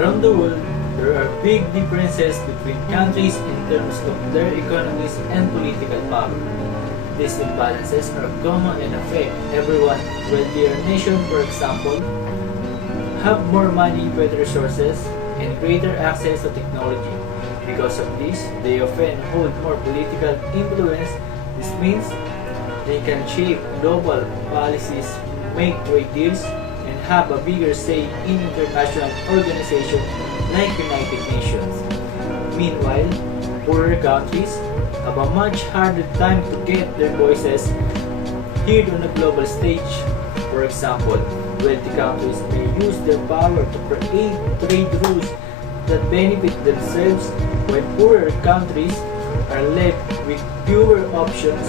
Around the world, there are big differences between countries in terms of their economies and political power. These imbalances are common and affect everyone. Wealthier nations, for example, have more money, better resources, and greater access to technology. Because of this, they often hold more political influence. This means they can shape global policies, make trade deals, and have a bigger say in international organizations like United Nations. Meanwhile, poorer countries have a much harder time to get their voices heard on a global stage. For example, wealthy countries may use their power to create trade rules that benefit themselves, while poorer countries are left with fewer options.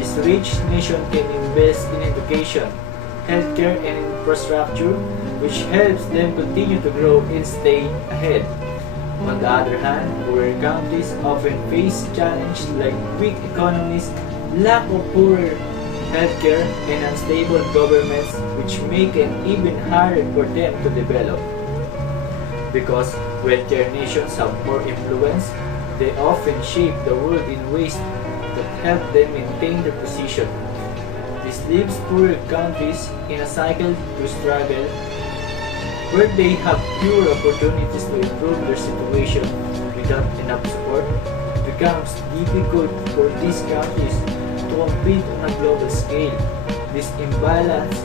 This rich nation can invest in education, healthcare, and infrastructure, which helps them continue to grow and stay ahead. On the other hand, poorer countries often face challenges like weak economies, lack of poorer healthcare, and unstable governments, which make it even harder for them to develop. Because wealthier nations have more influence, they often shape the world in ways that help them maintain their position. This leaves poorer countries in a cycle to struggle, where they have fewer opportunities to improve their situation. Without enough support, it becomes difficult for these countries to compete on a global scale. This imbalance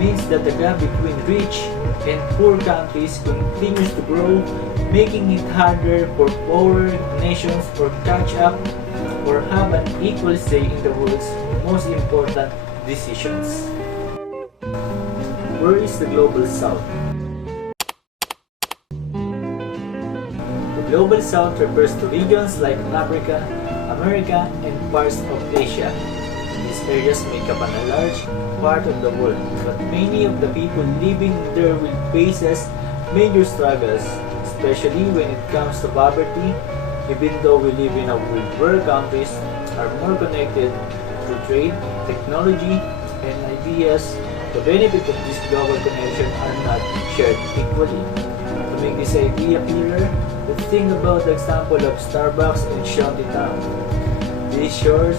means that the gap between rich and poor countries continues to grow, making it harder for poorer nations to catch up or have an equal say in the world's most important decisions. Where is the Global South? The Global South refers to regions like Africa, America, and parts of Asia. These areas make up a large part of the world, but many of the people living there will face major struggles, especially when it comes to poverty. Even though we live in a world where countries are more connected through trade, technology, and ideas, the benefits of this global connection are not shared equally. To make this idea clearer, let's think about the example of Starbucks and Shantytown. These stores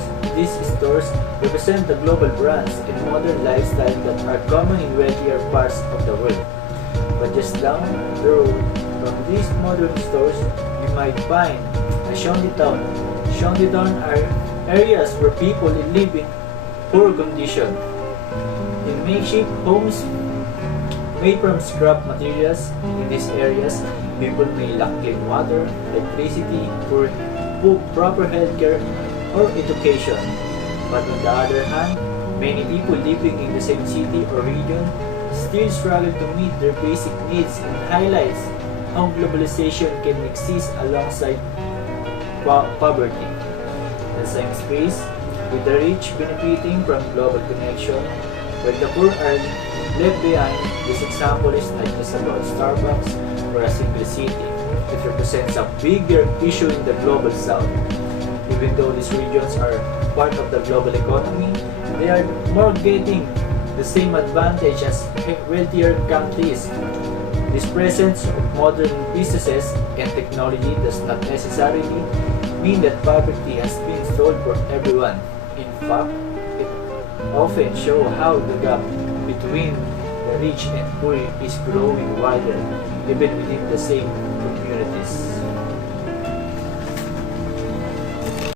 represent the global brands and modern lifestyle that are common in wealthier parts of the world. But just down the road from these modern stores, you might find a Shantytown. Shantytown are areas where people live in poor condition, in makeshift homes made from scrap materials. In these areas, people may lack clean water, electricity, or proper healthcare or education. But on the other hand, many people living in the same city or region still struggle to meet their basic needs, and highlights how globalization can exist alongside poverty. In the same space, with the rich benefiting from global connection, while the poor are left behind. This example is not just about Starbucks or a single city. It represents a bigger issue in the global south. Even though these regions are part of the global economy, they are more getting the same advantage as wealthier countries. This presence of modern businesses and technology does not necessarily mean that poverty has been solved for everyone. In fact, it often shows how the gap between the rich and poor is growing wider, even within the same communities.